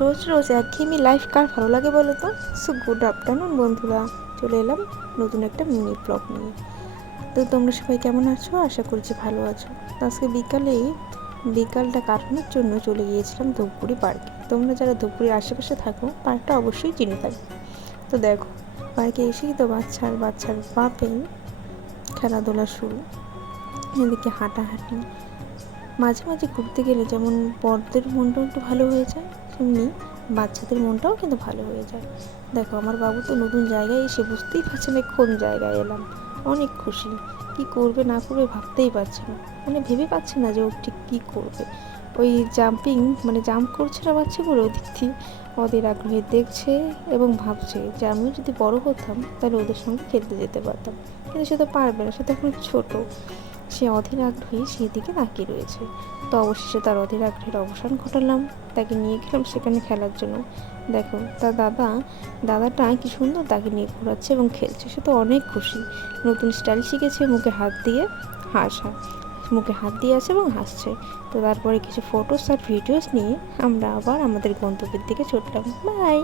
রোজ রোজ একঘেয়েমি লাইফ কার ভালো লাগে বলো তো? সো গুড আফটারনুন বন্ধুরা, চলে এলাম নতুন একটা মিনি ব্লগ নিয়ে। তো তোমরা সবাই কেমন আছো? আশা করছি ভালো আছো। তো আজকে বিকালটা কাটানোর জন্য চলে গিয়েছিলাম ধূপগুড়ি পার্কে। তোমরা যারা ধূপগুড়ির আশেপাশে থাকো পার্কটা অবশ্যই চিনে থাকবে। তো দেখো, পার্কে এসেই তো বাচ্চার বাপের খেলাধুলা শুরু। এদিকে হাঁটাহাঁটি, মাঝে মাঝে ঘুরতে গেলে যেমন বড়দের মনটাও একটু ভালো হয়ে যায়, তেমনি বাচ্চাদের মনটাও কিন্তু ভালো হয়ে যায়। দেখো, আমার বাবু তো নতুন জায়গায় এসে বুঝতেই পারছে না কোন জায়গায় এলাম। অনেক খুশি, কি করবে না করবে ভাবতেই পারছে না, মানে ভেবে পাচ্ছে না যে ও ঠিক কী করবে। ওই জাম্প করছে না বাচ্চাগুলো, ওদিক থেকে ওদের আগ্রহে দেখছে এবং ভাবছে যে আমিও যদি বড় হতাম তাহলে ওদের সঙ্গে খেলতে যেতে পারতাম, কিন্তু সে তো পারবে না, সে তো এখন ছোটো। সে অধীর আগ্রহী সেদিকে তাকিয়ে রয়েছে। তো অবশেষে তার অধীর আগ্রহের অবসান ঘটালাম, তাকে নিয়ে গেলাম সেখানে খেলার জন্য। দেখো, তার দাদাটা কি সুন্দর তাকে নিয়ে ঘোরাচ্ছে এবং খেলছে, সে তো অনেক খুশি। নতুন স্টাইল শিখেছে, মুখে হাত দিয়ে আছে এবং হাসছে। তো তারপরে কিছু ফটোস আর ভিডিওস নিয়ে আমরা আবার আমাদের গন্তব্যের দিকে ছুটলাম। বাই।